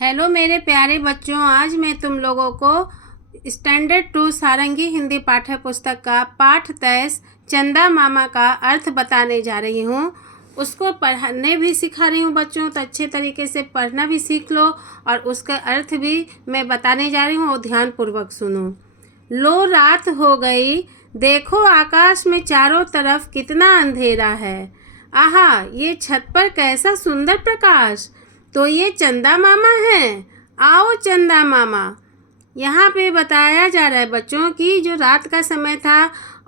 Hello मेरे प्यारे बच्चों, आज मैं तुम लोगों को स्टैंडर्ड 2 सारंगी हिंदी पाठ्य पुस्तक का पाठ 23 चंदा मामा का अर्थ बताने जा रही हूँ। उसको पढ़ने भी सिखा रही हूँ बच्चों, तो अच्छे तरीके से पढ़ना भी सीख लो और उसका अर्थ भी मैं बताने जा रही हूँ और ध्यानपूर्वक सुनो। लो रात हो गई, देखो आकाश में चारों तरफ कितना अंधेरा है। आहा, ये छत पर कैसा सुंदर प्रकाश। तो ये चंदा मामा हैं। आओ चंदा मामा। यहाँ पे बताया जा रहा है बच्चों कि जो रात का समय था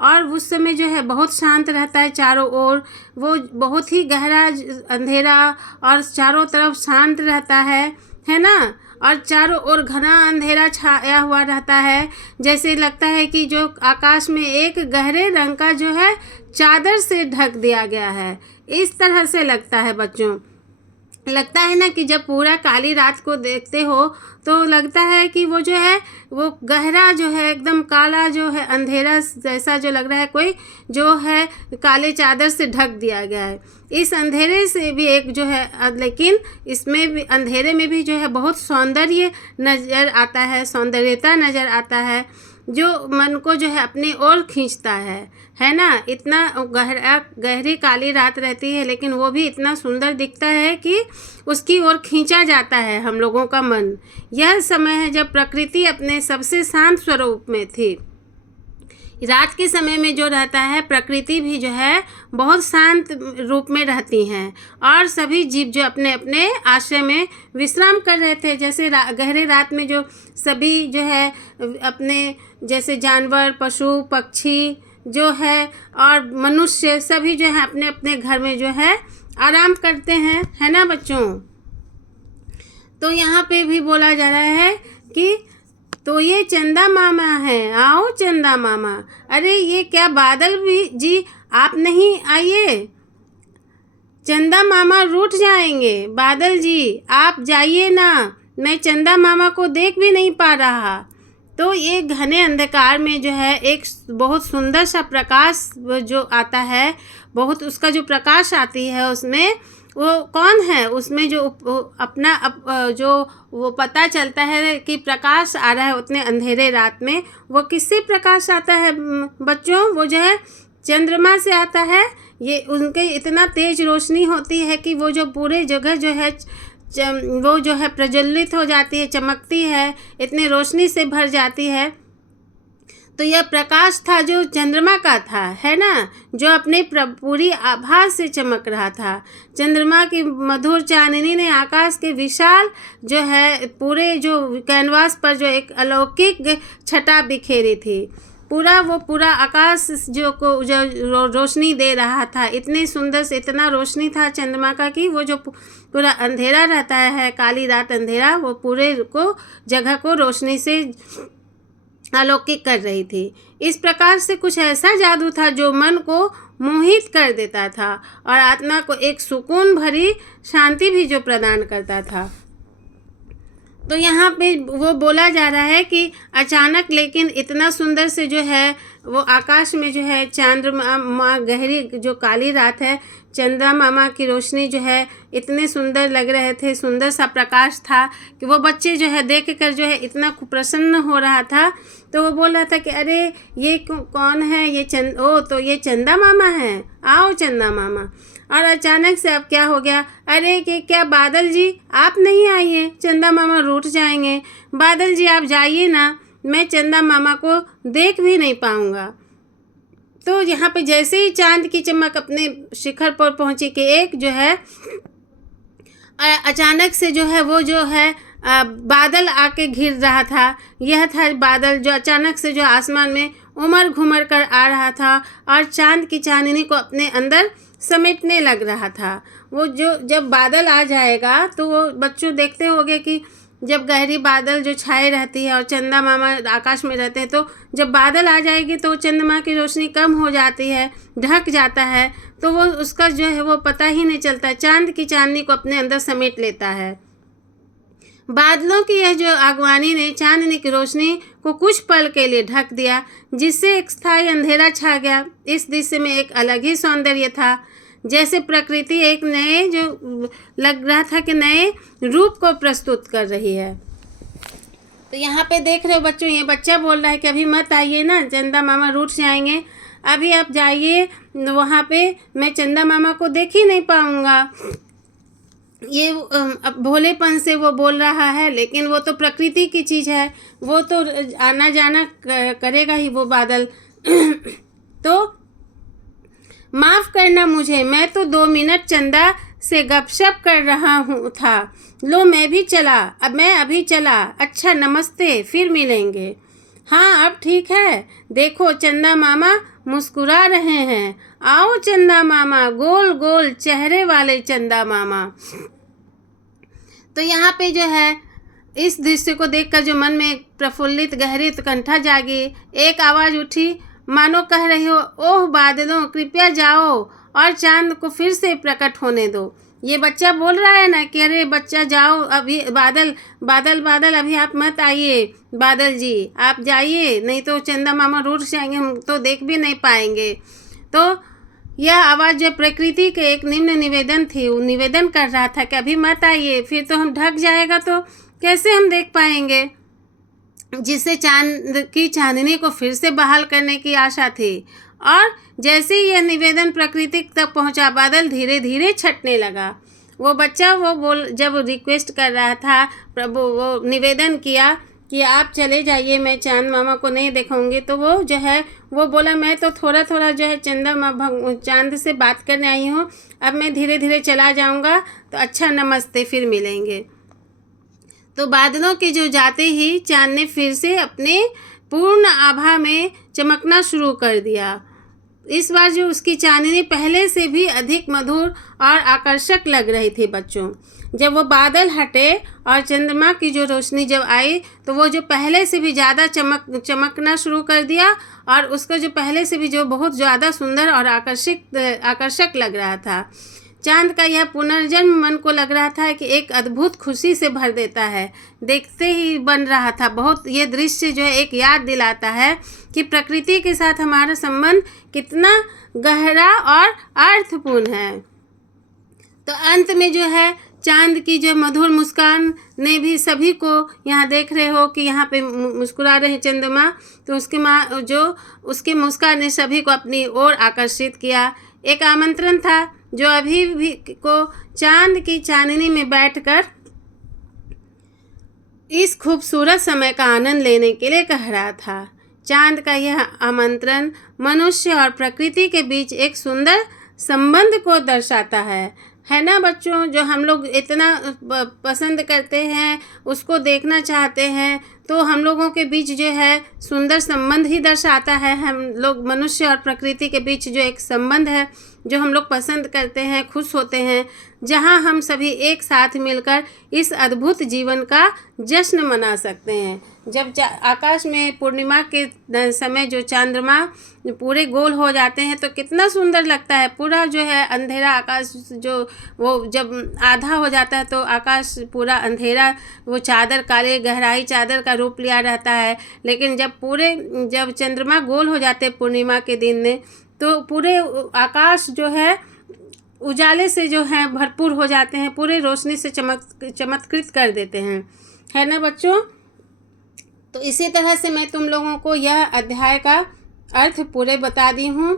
और उस समय जो है बहुत शांत रहता है चारों ओर, वो बहुत ही गहरा अंधेरा और चारों तरफ शांत रहता है ना। और चारों ओर घना अंधेरा छाया हुआ रहता है, जैसे लगता है कि जो आकाश में एक गहरे रंग का जो है चादर से ढक दिया गया है। इस तरह से लगता है बच्चों। लगता है ना कि जब पूरा काली रात को देखते हो तो लगता है कि वो जो है वो गहरा जो है एकदम काला जो है अंधेरा जैसा जो लग रहा है, कोई जो है काले चादर से ढक दिया गया है। इस अंधेरे से भी एक जो है, लेकिन इसमें भी अंधेरे में भी जो है बहुत सौंदर्य नज़र आता है, सौंदर्यता नज़र आता है जो मन को जो है अपनी ओर खींचता है ना। इतना गहरी काली रात रहती है लेकिन वो भी इतना सुंदर दिखता है कि उसकी ओर खींचा जाता है हम लोगों का मन। यह समय है जब प्रकृति अपने सबसे शांत स्वरूप में थी। रात के समय में जो रहता है प्रकृति भी जो है बहुत शांत रूप में रहती हैं और सभी जीव जो अपने अपने आश्रय में विश्राम कर रहे थे। जैसे गहरे रात में जो सभी जो है अपने जैसे जानवर, पशु, पक्षी जो है और मनुष्य सभी जो है अपने अपने घर में जो है आराम करते हैं, है ना बच्चों। तो यहाँ पे भी बोला जा रहा है कि तो ये चंदा मामा है, आओ चंदा मामा। अरे ये क्या बादल भी जी, आप नहीं आइए, चंदा मामा रूठ जाएंगे। बादल जी आप जाइए ना, मैं चंदा मामा को देख भी नहीं पा रहा। तो ये घने अंधकार में जो है एक बहुत सुंदर सा प्रकाश जो आता है, बहुत उसका जो प्रकाश आती है उसमें वो कौन है, उसमें जो अपना जो वो पता चलता है कि प्रकाश आ रहा है उतने अंधेरे रात में। वो किससे प्रकाश आता है बच्चों? वो जो है चंद्रमा से आता है। ये उनके इतना तेज रोशनी होती है कि वो जो पूरे जगह जो है वो जो है प्रज्वलित हो जाती है, चमकती है, इतने रोशनी से भर जाती है। तो यह प्रकाश था जो चंद्रमा का था, है ना, जो अपने पूरी आभा से चमक रहा था। चंद्रमा की मधुर चांदनी ने आकाश के विशाल जो है पूरे जो कैनवास पर जो एक अलौकिक छटा बिखेरी थी। पूरा आकाश जो रोशनी दे रहा था, इतनी सुंदर से इतना रोशनी था चंद्रमा का कि वो जो पूरा अंधेरा रहता है, काली रात अंधेरा, वो पूरे को जगह को रोशनी से अलौकिक कर रही थी। इस प्रकार से कुछ ऐसा जादू था जो मन को मोहित कर देता था और आत्मा को एक सुकून भरी शांति भी जो प्रदान करता था। तो यहाँ पे वो बोला जा रहा है कि अचानक लेकिन इतना सुंदर से जो है वो आकाश में जो है चंद्रमा गहरी जो काली रात है, चंद्रमा मामा की रोशनी जो है इतने सुंदर लग रहे थे, सुंदर सा प्रकाश था कि वो बच्चे जो है देख कर जो है इतना प्रसन्न हो रहा था। तो वो बोल रहा था कि अरे ये कौन है, ये तो ये चंदा मामा है, आओ चंदा मामा। और अचानक से अब क्या हो गया, अरे कि क्या बादल जी आप नहीं आइए, चंदा मामा रूठ जाएंगे। बादल जी आप जाइए ना, मैं चंदा मामा को देख भी नहीं पाऊँगा। तो यहाँ पे जैसे ही चांद की चमक अपने शिखर पर पहुँची कि एक जो है अचानक से जो है वो जो है बादल आके घिर रहा था। यह था बादल जो अचानक से जो आसमान में उमड़ घुमड़ कर आ रहा था और चांद की चांदनी को अपने अंदर समेटने लग रहा था। वो जो जब बादल आ जाएगा तो वो बच्चों देखते होंगे कि जब गहरी बादल जो छाए रहती है और चंदा मामा आकाश में रहते हैं, तो जब बादल आ जाएगी तो चंद्रमा की रोशनी कम हो जाती है, ढक जाता है, तो वो उसका जो है वो पता ही नहीं चलता, चांद की चांदनी को अपने अंदर समेट लेता है। बादलों की यह जो आगवानी ने चांदनी की रोशनी को कुछ पल के लिए ढक दिया, जिससे एक स्थायी अंधेरा छा गया। इस दृश्य में एक अलग ही सौंदर्य था। जैसे प्रकृति एक नए जो लग रहा था कि नए रूप को प्रस्तुत कर रही है। तो यहाँ पे देख रहे हो बच्चों, ये बच्चा बोल रहा है कि अभी मत आइए ना, चंदा मामा रूठ जाएंगे, अभी आप जाइए वहाँ पे, मैं चंदा मामा को देख ही नहीं पाऊँगा। ये अब भोलेपन से वो बोल रहा है, लेकिन वो तो प्रकृति की चीज़ है, वो तो आना जाना करेगा ही वो बादल। तो माफ़ करना मुझे, मैं तो 2 मिनट चंदा से गपशप कर रहा हूँ था। लो मैं भी चला, अब मैं अभी चला। अच्छा नमस्ते, फिर मिलेंगे। हाँ अब ठीक है, देखो चंदा मामा मुस्कुरा रहे हैं। आओ चंदा मामा, गोल गोल चेहरे वाले चंदा मामा। तो यहाँ पे जो है इस दृश्य को देखकर जो मन में एक प्रफुल्लित गहरी उत्कंठा जागी, एक आवाज़ उठी मानो कह रही हो, ओह बादलों कृपया जाओ और चांद को फिर से प्रकट होने दो। ये बच्चा बोल रहा है ना कि अरे बच्चा जाओ, अभी बादल बादल बादल अभी आप मत आइए, बादल जी आप जाइए, नहीं तो चंदा मामा रूठ जाएंगे, हम तो देख भी नहीं पाएंगे। तो यह आवाज़ जो प्रकृति के एक निम्न निवेदन थी, वो निवेदन कर रहा था कि अभी मत आइए, फिर तो हम ढक जाएगा तो कैसे हम देख पाएंगे, जिससे चांद की चांदनी को फिर से बहाल करने की आशा थी। और जैसे ही यह निवेदन प्रकृति तक पहुंचा, बादल धीरे धीरे छटने लगा। वो बच्चा जब रिक्वेस्ट कर रहा था, प्रभु वो निवेदन किया कि आप चले जाइए, मैं चांद मामा को नहीं देखूंगी, तो वो जो है वो बोला मैं तो थोड़ा थोड़ा जो है चांद से बात करने आई हूँ, अब मैं धीरे धीरे चला जाऊँगा, तो अच्छा नमस्ते, फिर मिलेंगे। तो बादलों के जो जाते ही चांद ने फिर से अपने पूर्ण आभा में चमकना शुरू कर दिया। इस बार जो उसकी चांदनी पहले से भी अधिक मधुर और आकर्षक लग रही थी बच्चों। जब वो बादल हटे और चंद्रमा की जो रोशनी जब आई, तो वो जो पहले से भी ज़्यादा चमकना शुरू कर दिया, और उसको जो पहले से भी जो बहुत ज़्यादा सुंदर और आकर्षक लग रहा था। चांद का यह पुनर्जन्म मन को लग रहा था कि एक अद्भुत खुशी से भर देता है। देखते ही बन रहा था बहुत, ये दृश्य जो है एक याद दिलाता है कि प्रकृति के साथ हमारा संबंध कितना गहरा और अर्थपूर्ण है। तो अंत में जो है चांद की जो मधुर मुस्कान ने भी सभी को, यहाँ देख रहे हो कि यहाँ पे मुस्कुरा रहे चंद्रमा, तो उसके मुस्कान ने सभी को अपनी ओर आकर्षित किया। एक आमंत्रण था जो अभी भी को चांद की चांदनी में बैठकर इस खूबसूरत समय का आनंद लेने के लिए कह रहा था। चांद का यह आमंत्रण मनुष्य और प्रकृति के बीच एक सुंदर संबंध को दर्शाता है ना बच्चों, जो हम लोग इतना पसंद करते हैं, उसको देखना चाहते हैं, तो हम लोगों के बीच जो है सुंदर संबंध ही दर्शाता है। हम लोग मनुष्य और प्रकृति के बीच जो एक संबंध है, जो हम लोग पसंद करते हैं, खुश होते हैं, जहां हम सभी एक साथ मिलकर इस अद्भुत जीवन का जश्न मना सकते हैं। जब आकाश में पूर्णिमा के समय जो चंद्रमा पूरे गोल हो जाते हैं, तो कितना सुंदर लगता है। पूरा जो है अंधेरा आकाश, जो वो जब आधा हो जाता है तो आकाश पूरा अंधेरा, वो चादर, काले गहराई चादर का रूप लिया रहता है। लेकिन जब चंद्रमा गोल हो जाते हैं पूर्णिमा के दिन में, तो पूरे आकाश जो है उजाले से जो है भरपूर हो जाते हैं, पूरे रोशनी से चमत्कृत कर देते हैं, है ना बच्चों। तो इसी तरह से मैं तुम लोगों को यह अध्याय का अर्थ पूरे बता दी हूँ।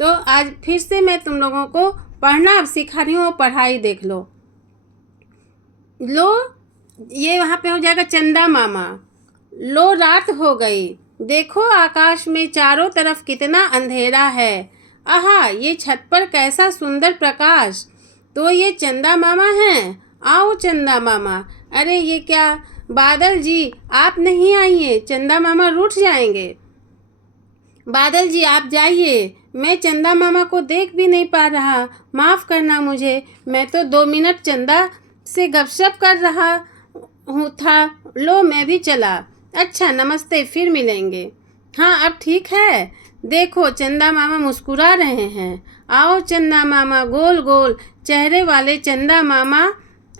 तो आज फिर से मैं तुम लोगों को पढ़ना अब सिखा रही हूँ, पढ़ाई देख लो। ये वहाँ पे हो जाएगा चंदा मामा। लो रात हो गई, देखो आकाश में चारों तरफ कितना अंधेरा है। आहा, ये छत पर कैसा सुंदर प्रकाश। तो ये चंदा मामा हैं। आओ चंदा मामा। अरे ये क्या बादल जी, आप नहीं आइए, चंदा मामा रूठ जाएंगे। बादल जी आप जाइए, मैं चंदा मामा को देख भी नहीं पा रहा, माफ़ करना मुझे, मैं तो 2 मिनट चंदा से गपशप कर रहा हूँ था। लो मैं भी चला। अच्छा नमस्ते, फिर मिलेंगे। हाँ अब ठीक है, देखो चंदा मामा मुस्कुरा रहे हैं। आओ चंदा मामा, गोल गोल चेहरे वाले चंदा मामा,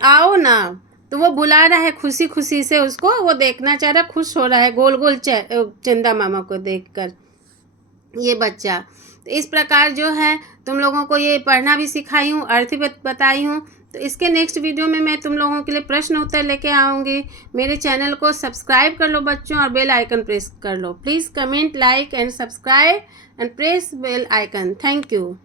आओ ना। तो वो बुला रहा है खुशी खुशी से, उसको वो देखना चाह रहा, खुश हो रहा है गोल गोल चंदा मामा को देखकर ये बच्चा। तो इस प्रकार जो है तुम लोगों को ये पढ़ना भी सिखाई हूँ, अर्थ भी बताई हूँ। तो इसके नेक्स्ट वीडियो में मैं तुम लोगों के लिए प्रश्न उत्तर लेके आऊँगी। मेरे चैनल को सब्सक्राइब कर लो बच्चों और बेल आइकन प्रेस कर लो। Please comment, like and subscribe and press bell icon. Thank you.